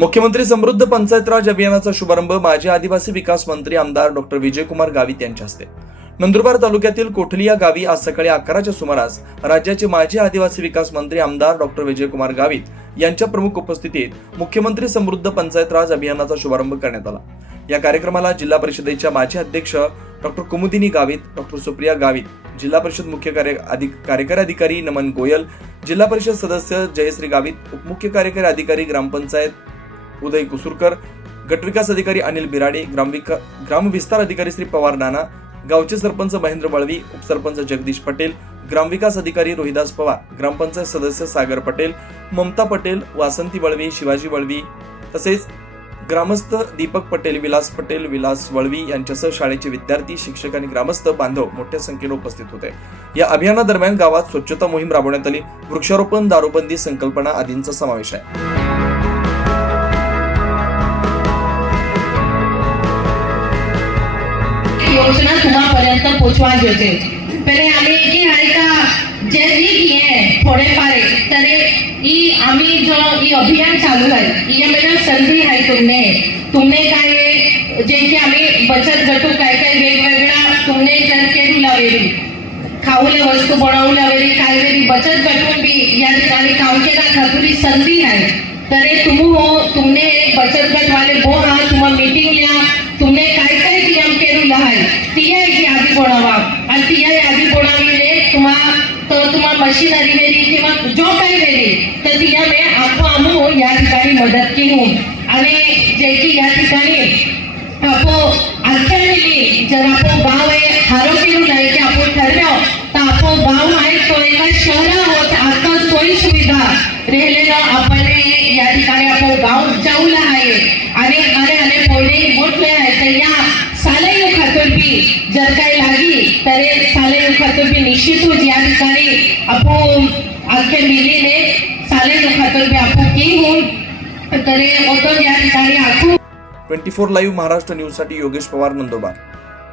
मुख्यमंत्री समृद्ध पंचायत राज अभियानाचा शुभारंभ माजी आदिवासी विकास मंत्री आमदार डॉक्टर विजयकुमार गावित यांच्या हस्ते. नंदुरबार तालुक्यातील कोठली या गावी आज सकाळी अकराच्या सुमारास राज्याचे माजी आदिवासी विकास मंत्री आमदार डॉक्टर विजयकुमार गावित यांच्या प्रमुख उपस्थितीत मुख्यमंत्री समृद्ध पंचायत राज अभियानाचा शुभारंभ करण्यात आला. या कार्यक्रमाला जिल्हा परिषदेच्या माजी अध्यक्ष डॉक्टर कुमुदिनी गावित डॉक्टर सुप्रिया गावित जिल्हा परिषद मुख्य कार्य अधिक कार्यकारी अधिकारी नमन गोयल जिल्हा परिषद सदस्य जयश्री गावित उपमुख्य कार्यकारी अधिकारी ग्रामपंचायत उदय कुसुरकर गटविकास अधिकारी अनिल बिराडे ग्रामविका ग्रामविस्तार अधिकारी श्री पवार नाना गावचे सरपंच महेंद्र बळवी उपसरपंच जगदीश पटेल ग्रामविकास अधिकारी रोहिदास पवार ग्रामपंचायत सदस्य सागर पटेल ममता पटेल वासंती बळवी शिवाजी बळवी तसेच ग्रामस्थ दीपक पटेल विलास पटेल विलास वळवी यांच्यासह शाळेचे विद्यार्थी शिक्षक आणि ग्रामस्थ बांधव मोठ्या संख्येने उपस्थित होते. या अभियानादरम्यान गावात स्वच्छता मोहीम राबवण्यात आली. वृक्षारोपण दारूबंदी संकल्पना आदींचा समावेश आहे. योजना तुम्हापर्यंत पोचवायची होते. तरी आम्ही की आहे का जे रीत आहे थोडेफार, तरी ही आम्ही जो ही अभियान चालू आहे, ही आम्हाला संधी आहे तुमने. तुमने काय जे की आम्ही बचत गटू काय काय वेगवेगळा तुमने जर केरू लावेली, खाऊला वस्तू बनवल्या वेळी काय वेळी बचत गटून बी या ठिकाणी काम केला खातुरी संधी आहे. तरी तुम हो, तुमने बचत गट वाले बो हा, तुम्हा मीटिंग किंवा तुम्हा वेरी किंवा जो काही वेरी तर तिया मे आपो या ठिकाणी मदत केली. आणि जे की या ठिकाणी आपो आख्या जर आपण गाव आहे हारो केलो नाही की आपण ठरलो तर आपो गाव आहे तो एका शहरा होत आता सोयी सुविधा राहिलेलं आपण या ठिकाणी आपण गाव जाऊला आहे. आणि अरे अरे पहिले मोठले आहे तर या खातर जर काही लागी तर साले खातर निश्चित निश्चितच या ठिकाणी आपण आख्या मिलीने साले खातर बी आपण की होऊन तरी होतो या ठिकाणी आखू ट्वेंटी फोर लाईव्ह महाराष्ट्र न्यूजसाठी योगेश पवार नंदोबार